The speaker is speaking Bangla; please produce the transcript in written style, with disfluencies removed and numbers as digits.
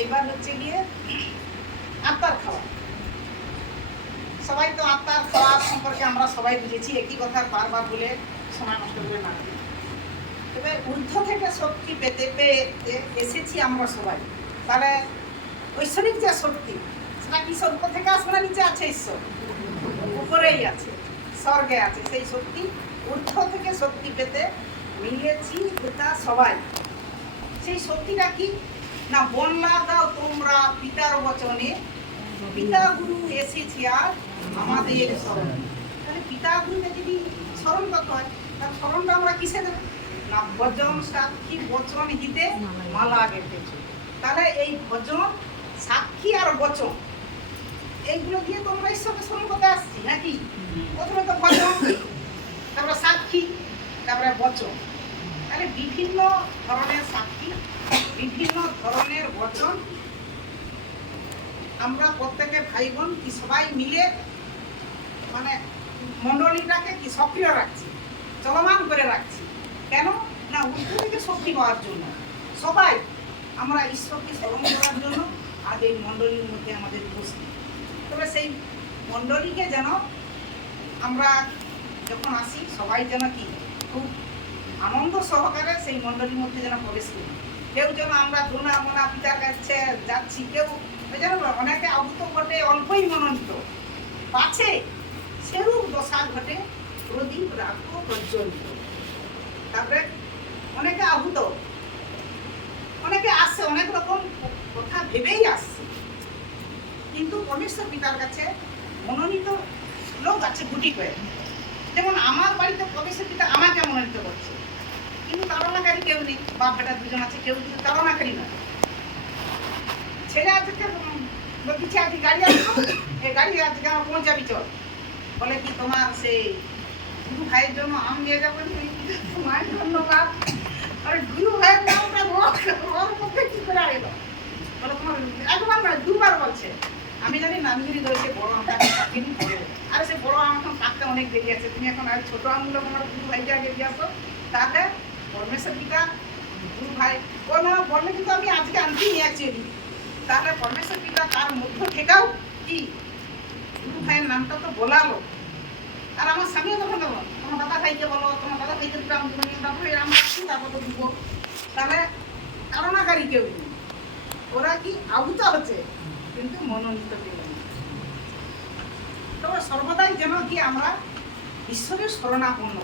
এইবার হচ্ছে গিয়ে আত্মার খাওয়া। সবাই তো আত্মার খাওয়া সম্পর্কে আমরা সবাই বুঝেছি, একই কথা বারবার বলে সময় নষ্ট করে না। তবে ঊর্ধ্ব থেকে শক্তি পেতে পেতে এসেছি আমরা সবাই। তাহলে ঐশ্বরিক যে শক্তি, সেটা কি স্বর্গ থেকে আসবে না নিচে আছে? ঈশ্বর উপরেই আছে, স্বর্গে আছে। সেই শক্তি ঊর্ধ্ব থেকে শক্তি পেতে মিলেছি এটা সবাই। সেই শক্তিটা কি না, বললা দাও তোমরা পিতার বচনে, পিতা গুরু এসেছি আর আমাদের স্মরণ। তাহলে পিতা গুরুকে যদি স্মরণ করতে হয়, তার স্মরণটা আমরা কিসে দেবো না, ভজন সাক্ষী বচন হিতে মালা গেঁথেছে। তাহলে এই ভজন সাক্ষী আর বচন এইগুলো দিয়ে তোমরা ঈশ্বরকে স্মরণ করতে আসছি নাকি? প্রথমে তো ভজন, তারপরে সাক্ষী, তারপরে বচন। তাহলে বিভিন্ন ধরনের সাক্ষী, বিভিন্ন ধরনের বচন আমরা প্রত্যেকে ভাই বোন কি সবাই মিলে মানে মণ্ডলীটাকে কি সক্রিয় রাখছি, চলমান করে রাখছি। কেন না, ঊর্ধ্ব থেকে শক্তি পাওয়ার জন্য। সবাই আমরা ঈশ্বরকে স্মরণ করার জন্য আজ এই মণ্ডলীর মধ্যে আমাদের উপস্থিত। তবে সেই মণ্ডলীকে যেন আমরা যখন আসি সবাই যেন কি খুব আনন্দ সহকারে সেই মণ্ডলীর মধ্যে যেন প্রবেশ করি। কেউ যেন আমরা ধুনা মোনা পিতার কাছে যাচ্ছি, কেউ যেন অনেকে আহত ঘটে অল্পই মনোনীত পাছে সেরূপ দশা ঘটে প্রদীপ রাখো প্রজ্বলিত। তারপরে অনেকে আহত, অনেকে আসছে অনেক রকম কথা ভেবেই আসছে, কিন্তু পরমেশ্বর পিতার কাছে মনোনীত লোক আছে গুটি করে। যেমন আমার বাড়িতে পরমেশ্বর পিতা আমাকে মনোনীত করছে, কিন্তু তাড়নাকারী কেউ নেই। বাপ বেটা দুজন আছে, কেউ কিন্তু তাড়নাকারী নয়। ছেলে আজকে বলছে আজকে গাড়ি আসবো, এই গাড়ি আজকে আমার পৌঁছাবি চল। বলে কি তোমার সেই গুরু ভাইয়ের জন্য আম নিয়ে যাবো, মায়ের ধন্যবাদ। আরে গুরু ভাইয়ের নামটা ওর মধ্যে কি করে এলো? বলে তোমার একবার নয় দুবার বলছে। আমি জানি না, আমি যদি ধরেছে বড় আমটা পাকিনি পড়ে, আরে সে বড় আম এখন পাকতে অনেক দেরি আছে, তুমি এখন আর ছোট আমগুলো তোমার গুরু ভাইকে আগে দিয়ে আসো। তাহলে পরমেশ্বর পিতা গুরু ভাই ও না বললে কিন্তু আমি আজকে আনতে নিয়ে অ্যাকচুয়ালি। তাহলে পরমেশ্বর পিতা তার মধ্য থেকেও কি গুরু ভাইয়ের নামটা তো বলালো। আর আমার স্বামীও তখন দেবো, তোমার দাদা ভাইকে বলো, তোমার দাদা ভাইকে দুটো আম দেবো, তারপরে আম রাখছি, তারপর তো দিব। তাহলে কারণাকারী কেউ নেই, ওরা কি আহুত হচ্ছে কিন্তু মনোনীত কেউ নেই। তবে সর্বদাই যেন কি আমরা ঈশ্বরের শরণাপন্ন।